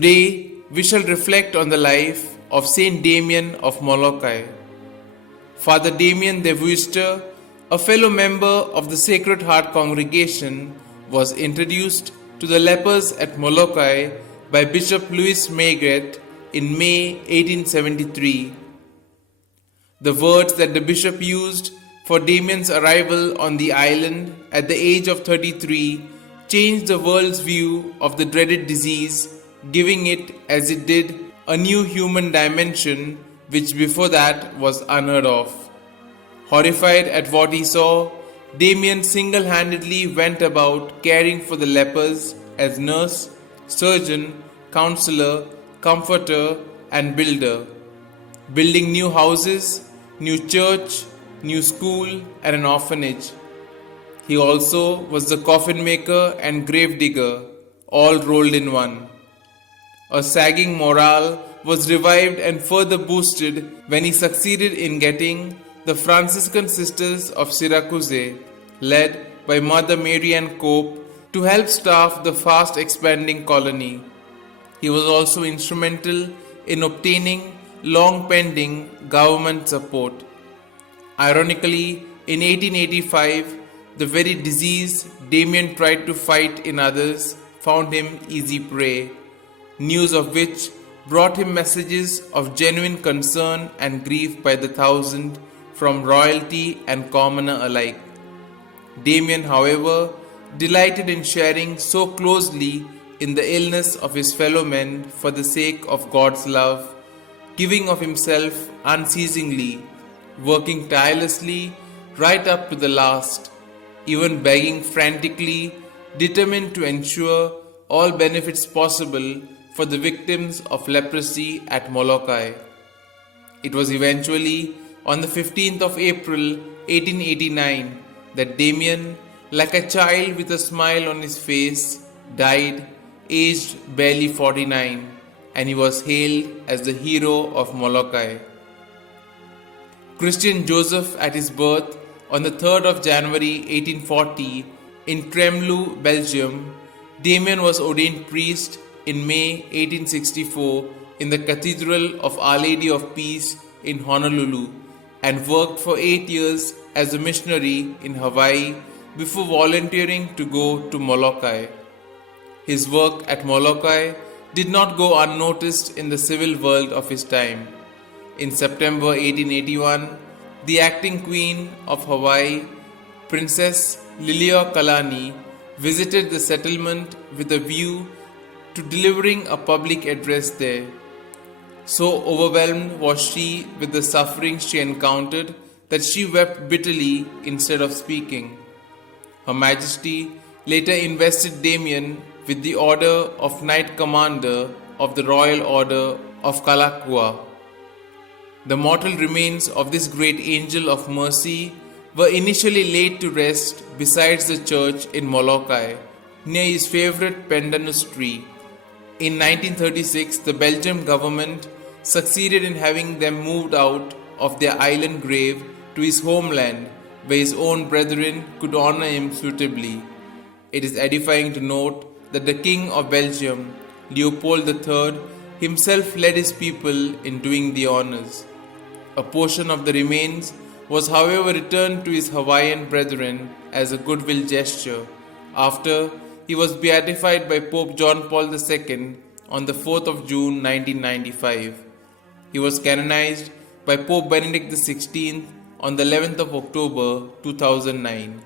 Today, we shall reflect on the life of St Damien of Molokai. Father Damien de Veuster, a fellow member of the Sacred Heart congregation, was introduced to the lepers at Molokai by Bishop Louis Maigret in May 1873. The words that the bishop used for Damien's arrival on the island at the age of 33 changed the world's view of the dreaded disease, giving it, as it did, a new human dimension which before that was unheard of. Horrified at what he saw, Damien single-handedly went about caring for the lepers as nurse, surgeon, counselor, comforter, and builder, building new houses, new church, new school, and an orphanage. He also was the coffin maker and grave digger, all rolled in one. A sagging morale was revived and further boosted when he succeeded in getting the Franciscan Sisters of Syracuse, led by Mother Mary Ann Cope, to help staff the fast expanding colony. He was also instrumental in obtaining long pending government support. Ironically, in 1885, the very disease Damien tried to fight in others found him easy prey, news of which brought him messages of genuine concern and grief by the thousand from royalty and commoner alike. Damien, however, delighted in sharing so closely in the illness of his fellow men for the sake of God's love, giving of himself unceasingly, working tirelessly right up to the last, even begging frantically, determined to ensure all benefits possible for the victims of leprosy at Molokai. It was eventually on the 15th of April 1889 that Damien, like a child with a smile on his face, died, aged barely 49, and he was hailed as the hero of Molokai. Christian Joseph at his birth on the 3rd of January 1840 in Tremlou, Belgium, Damien was ordained priest in May 1864 in the Cathedral of Our Lady of Peace in Honolulu, and worked for 8 years as a missionary in Hawaii before volunteering to go to Molokai. His work at Molokai did not go unnoticed in the civil world of his time. In September 1881, the acting queen of Hawaii, Princess Liliuokalani, visited the settlement with a view to delivering a public address there. So overwhelmed was she with the suffering she encountered that she wept bitterly instead of speaking. Her Majesty later invested Damien with the order of Knight Commander of the Royal Order of Kalakaua. The mortal remains of this great angel of mercy were initially laid to rest beside the church in Molokai, near his favorite pandanus tree. In 1936, the Belgian government succeeded in having them moved out of their island grave to his homeland, where his own brethren could honor him suitably. It is edifying to note that the King of Belgium, Leopold III, himself led his people in doing the honors. A portion of the remains was however returned to his Hawaiian brethren as a goodwill gesture after he was beatified by Pope John Paul II on the 4th of June 1995. He was canonized by Pope Benedict XVI on the 11th of October 2009.